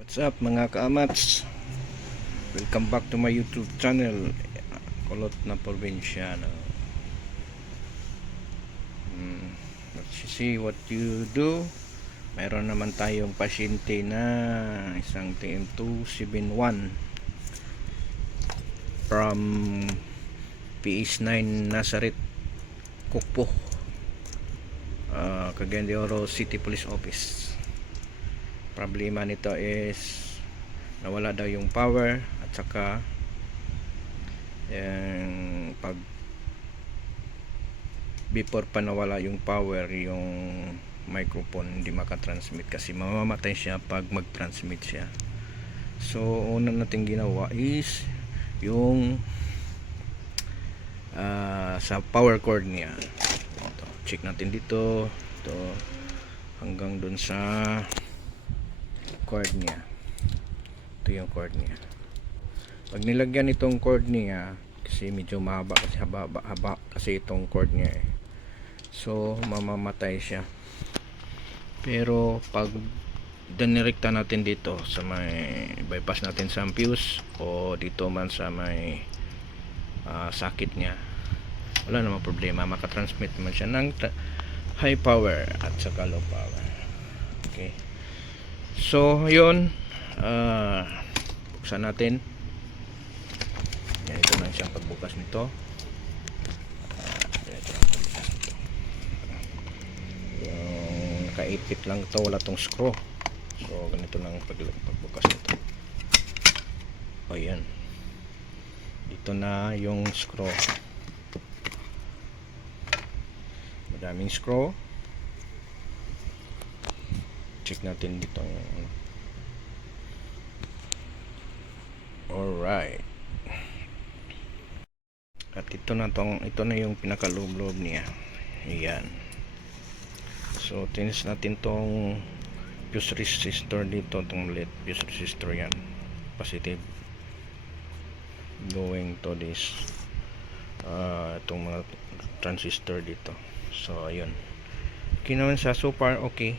What's up mga kaamats? Welcome back to my YouTube channel. Kulot na probinsya, no? Let's see what you do. Mayroon naman tayong pasyente na isang TM271 from PS9 Nazareth Kukpo, Cagayan de Oro City Police Office. Problema nito is nawala daw yung power at saka yung pag before pa nawala yung power, yung microphone hindi makatransmit kasi mamamatay siya pag mag-transmit siya. So una natin ginawa is yung sa power cord niya. Ito, check natin dito, ito hanggang dun sa cord niya. Ito yung cord niya. Pag nilagyan itong cord niya, kasi medyo mahaba kasi haba kasi itong cord niya eh. So mamamatay siya. Pero pag dinirekta natin dito sa may bypass natin sa fuse o dito man sa may sakit niya, wala namang problema, makatransmit naman siya ng high power at saka low power. Okay. So yun, buksan natin. Yan, ito lang siyang pagbukas nito. Yung nakaipit lang to, wala tong screw. So ganito lang pagbukas nito. O yan, dito na yung screw. Madaming screw. Check natin dito yung alright. At ito na yung pinakaloob-loob niya. Ayan. So tinis natin tong fuse resistor dito, tong LED fuse resistor yan. Positive going to this itong mga transistor dito. So ayun. Okay naman siya so far, okay.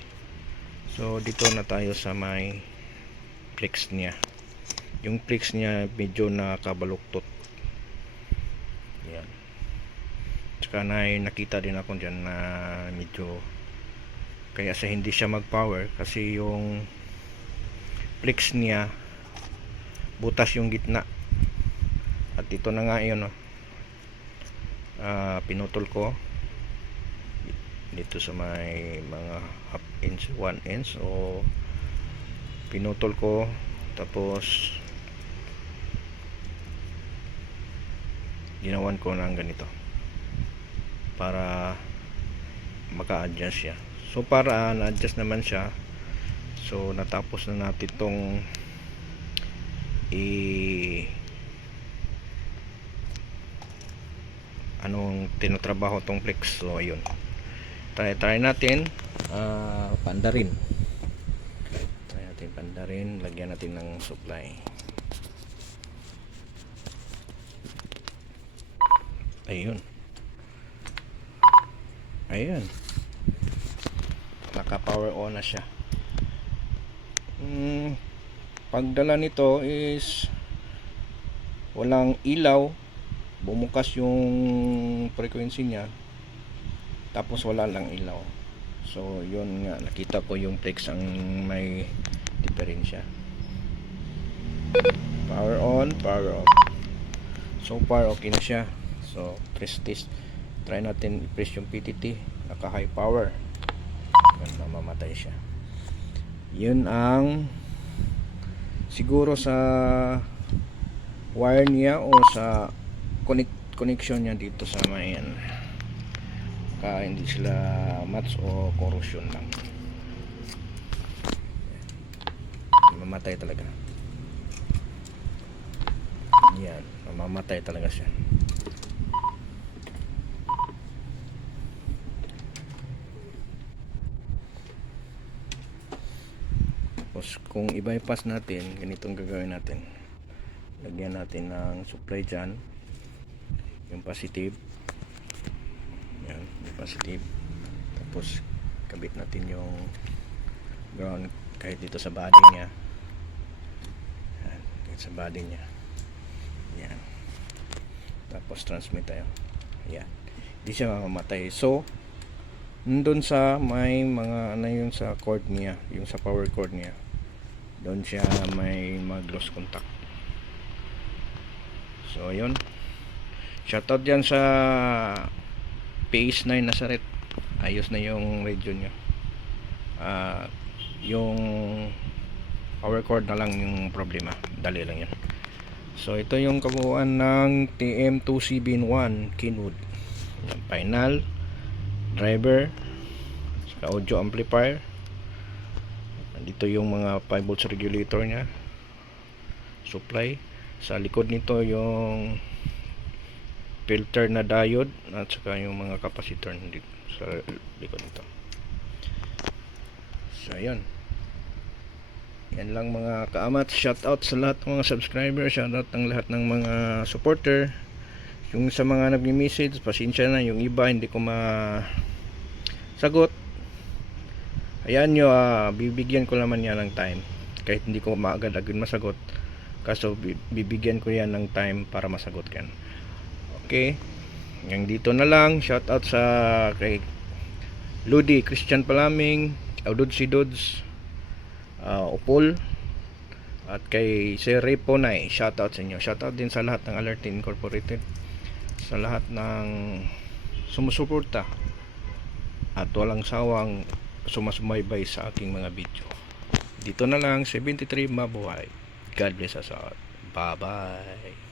So dito na tayo sa may flex niya. Yung flex niya medyo nakabaluktot. Yan. Tsaka nakita din ako dyan na medyo kaya sa hindi siya mag power kasi yung flex niya butas yung gitna. At ito na nga yun, pinutol ko dito sa may mga half inch, 1 inch, o pinutol ko, tapos ginawan ko ng ganito para maka-adjust siya. So para na-adjust naman siya, so natapos na natin tong anong tinatrabaho tong flex. So ayun, try natin pandarin. Try natin pandarin, lagyan natin ng supply. Ayun. Ayun. Naka power on na siya. Pagdala nito is walang ilaw, bumukas yung frequency niya, tapos wala lang ilaw. So yun nga, nakita ko yung flex ang may diferensya. Power on, power off. So far okay na siya. So test, try natin i-press yung PTT, naka high power, mamamatay siya. Yun ang siguro sa wire niya o sa connection niya dito sa may yan. Hindi sila match o corrosion lang, mamatay talaga. Yan, mamamatay talaga siya. Tapos kung i-bypass natin, ganitong gagawin natin. Lagyan natin ng supply dyan, yung positive. Yan, yung positive. Tapos kabit natin yung ground kahit dito sa body niya. sa body niya. Yan. Tapos transmit tayo. Yan. Hindi siya mamamatay. So, nandun sa may mga ano yung sa cord niya, yung sa power cord niya. Doon siya may mag-lost contact. So, ayun. Shoutout dyan sa PS9 Nazareth. Ayos na yung radio niya. Yung power cord na lang yung problema. Dali lang yan. So, ito yung kabuuan ng TM2CB1 Kenwood. Yung final, driver, saka audio amplifier. Dito yung mga 5 volts regulator nya, supply. Sa likod nito yung filter na diode at saka yung mga capacitor dito sa likod nito. So ayun, yan lang mga kaamat. Shout out sa lahat ng mga subscriber, shout out ng lahat ng mga supporter. Yung sa mga nagme-message, pasensya na, yung iba hindi ko masagot. Ayan nyo, bibigyan ko naman yan ng time. Kahit hindi ko maagad-agad masagot, kaso bibigyan ko yan ng time para masagot yan. Okay, yung dito na lang. Shout out sa kay Ludi Christian Palaming, Audod si Dods, Opol, at kay Sir Reponay. Shout out sa inyo. Shout out din sa lahat ng Alert Incorporated, sa lahat ng sumusuporta at walang sawang sumasubaybay sa aking mga video. Dito na lang. 73, mabuhay. God bless us all. Bye bye.